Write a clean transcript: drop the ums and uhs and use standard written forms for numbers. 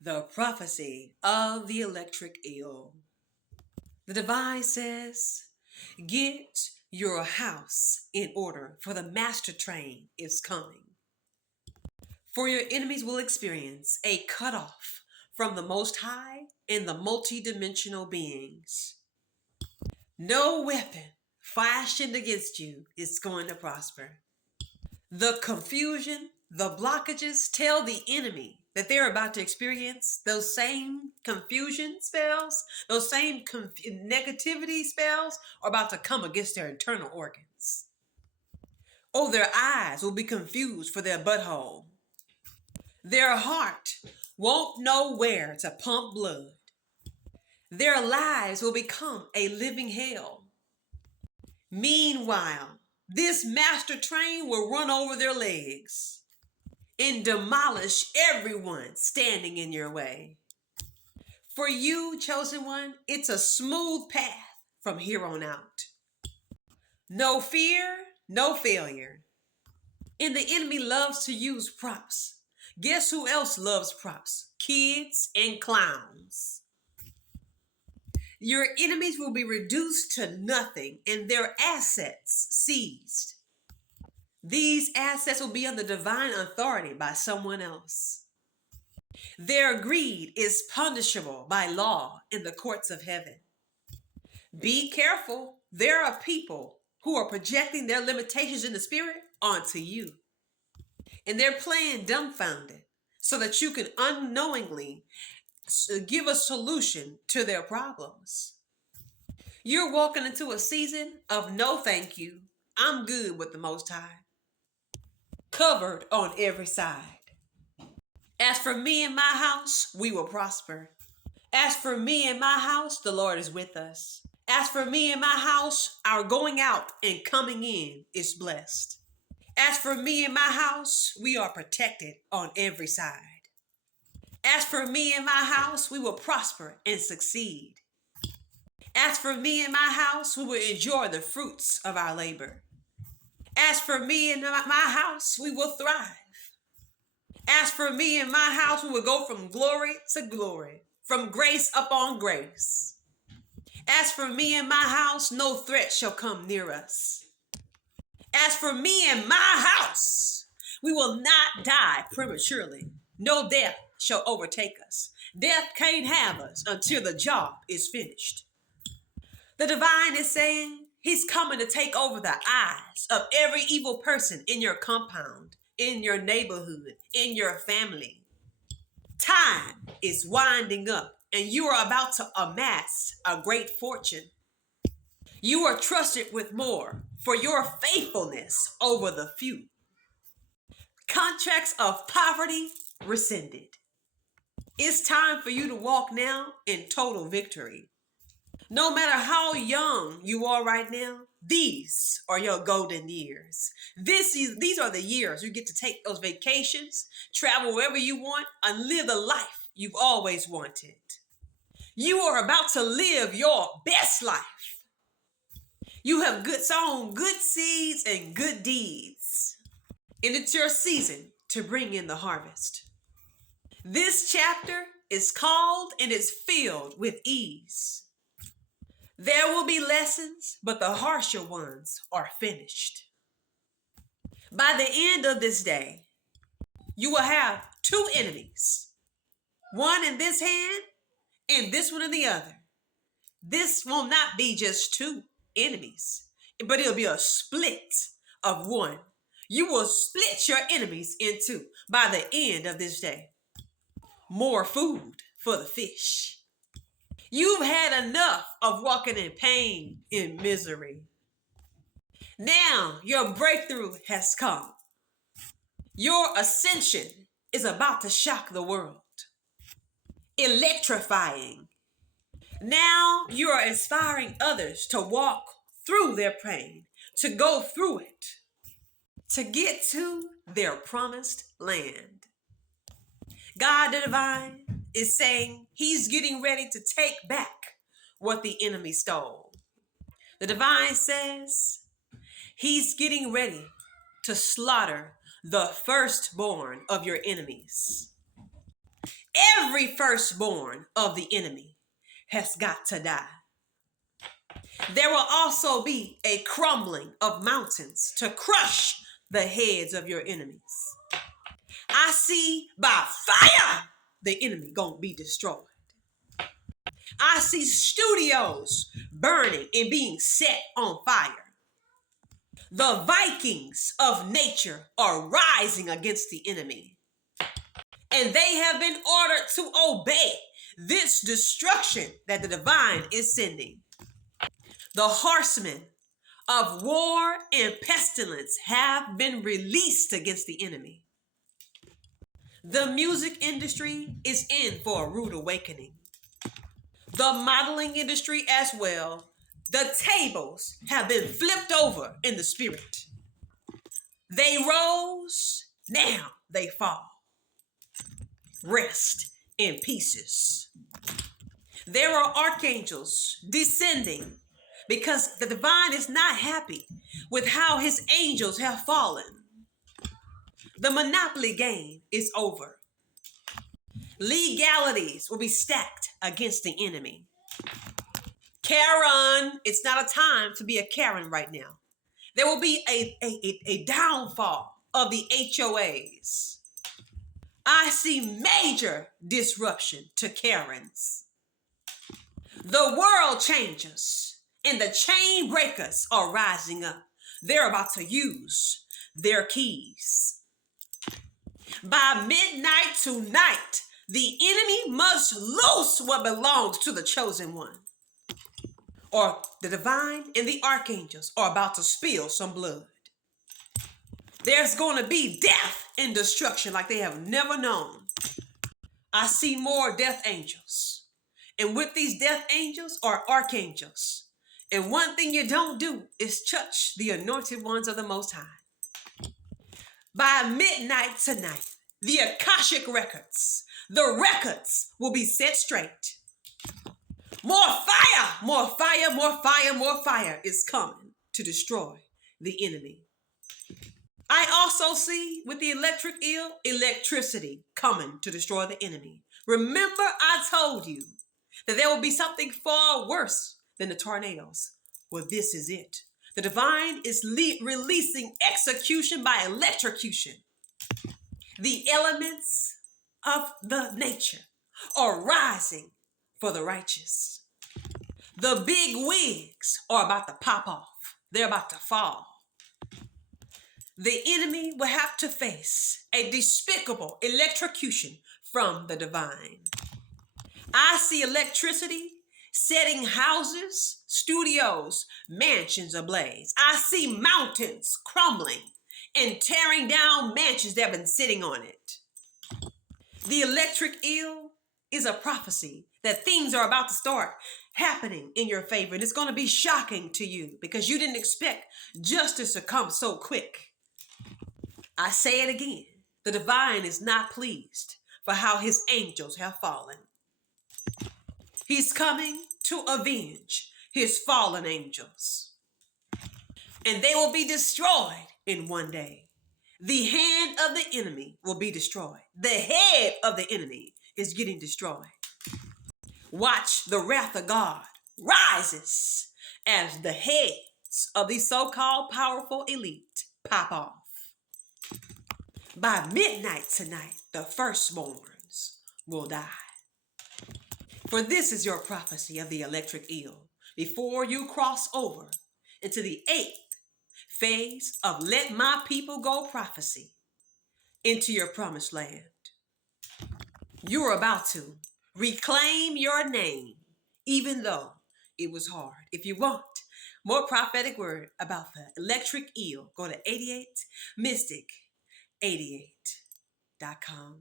The prophecy of the electric eel. The divine says, get your house in order, for the master train is coming. For your enemies will experience a cutoff from the Most High and the multidimensional beings. No weapon fashioned against you is going to prosper. The confusion, the blockages tell the enemy that they're about to experience those same confusion spells, those same negativity spells are about to come against their internal organs. Oh, their eyes will be confused for their butthole. Their heart won't know where to pump blood. Their lives will become a living hell. Meanwhile, this master train will run over their legs and demolish everyone standing in your way. For you, chosen one, it's a smooth path from here on out. No fear, no failure. And the enemy loves to use props. Guess who else loves props? Kids and clowns. Your enemies will be reduced to nothing and their assets seized. These assets will be under divine authority by someone else. Their greed is punishable by law in the courts of heaven. Be careful. There are people who are projecting their limitations in the spirit onto you. And they're playing dumbfounded so that you can unknowingly give a solution to their problems. You're walking into a season of no thank you. I'm good with the Most High. Covered on every side. As for me and my house, we will prosper. As for me and my house, the Lord is with us. As for me and my house, our going out and coming in is blessed. As for me and my house, we are protected on every side. As for me and my house, we will prosper and succeed. As for me and my house, we will enjoy the fruits of our labor. As for me and my house, we will thrive. As for me and my house, we will go from glory to glory, from grace upon grace. As for me and my house, no threat shall come near us. As for me and my house, we will not die prematurely. No death shall overtake us. Death can't have us until the job is finished. The divine is saying he's coming to take over the eyes of every evil person in your compound, in your neighborhood, in your family. Time is winding up and you are about to amass a great fortune. You are trusted with more for your faithfulness over the few. Contracts of poverty rescinded. It's time for you to walk now in total victory. No matter how young you are right now, these are your golden years. These are the years you get to take those vacations, travel wherever you want, and live the life you've always wanted. You are about to live your best life. You have sown good seeds and good deeds. And it's your season to bring in the harvest. This chapter is called and is filled with ease. There will be lessons, but the harsher ones are finished. By the end of this day, you will have two enemies. One in this hand and this one in the other. This will not be just two enemies, but it'll be a split of one. You will split your enemies in two by the end of this day. More food for the fish. You've had enough of walking in pain and misery. Now your breakthrough has come. Your ascension is about to shock the world. Electrifying. Now you are inspiring others to walk through their pain, to go through it, to get to their promised land. God the divine is saying he's getting ready to take back what the enemy stole. The divine says he's getting ready to slaughter the firstborn of your enemies. Every firstborn of the enemy has got to die. There will also be a crumbling of mountains to crush the heads of your enemies. I see by fire the enemy gonna be destroyed. I see studios burning and being set on fire. The Vikings of nature are rising against the enemy. And they have been ordered to obey this destruction that the divine is sending. The horsemen of war and pestilence have been released against the enemy. The music industry is in for a rude awakening. The modeling industry as well. The tables have been flipped over in the spirit. They rose, now they fall. Rest in pieces. There are archangels descending because the divine is not happy with how his angels have fallen. The monopoly game is over. Legalities will be stacked against the enemy. Karen, it's not a time to be a Karen right now. There will be a downfall of the HOAs. I see major disruption to Karens. The world changes and the chain breakers are rising up. They're about to use their keys. By midnight tonight, the enemy must loose what belongs to the chosen one. Or the divine and the archangels are about to spill some blood. There's going to be death and destruction like they have never known. I see more death angels. And with these death angels are archangels. And one thing you don't do is touch the anointed ones of the Most High. By midnight tonight, the Akashic records, the records will be set straight. More fire, more fire, more fire, more fire is coming to destroy the enemy. I also see with the electric eel, electricity coming to destroy the enemy. Remember, I told you that there will be something far worse than the tornadoes. Well, this is it. The divine is releasing execution by electrocution. The elements of the nature are rising for the righteous. The big wigs are about to pop off. They're about to fall. The enemy will have to face a despicable electrocution from the divine. I see electricity setting houses, studios, mansions ablaze. I see mountains crumbling and tearing down mansions that have been sitting on it. The electric eel is a prophecy that things are about to start happening in your favor. And it's going to be shocking to you because you didn't expect justice to come so quick. I say it again. The divine is not pleased for how his angels have fallen. He's coming to avenge his fallen angels. And they will be destroyed in one day. The hand of the enemy will be destroyed. The head of the enemy is getting destroyed. Watch the wrath of God rises as the heads of the so-called powerful elite pop off. By midnight tonight, the firstborns will die. For this is your prophecy of the electric eel before you cross over into the 8th phase of Let My People Go prophecy into your promised land. You're about to reclaim your name, even though it was hard. If you want more prophetic word about the electric eel, go to 88mystic88.com.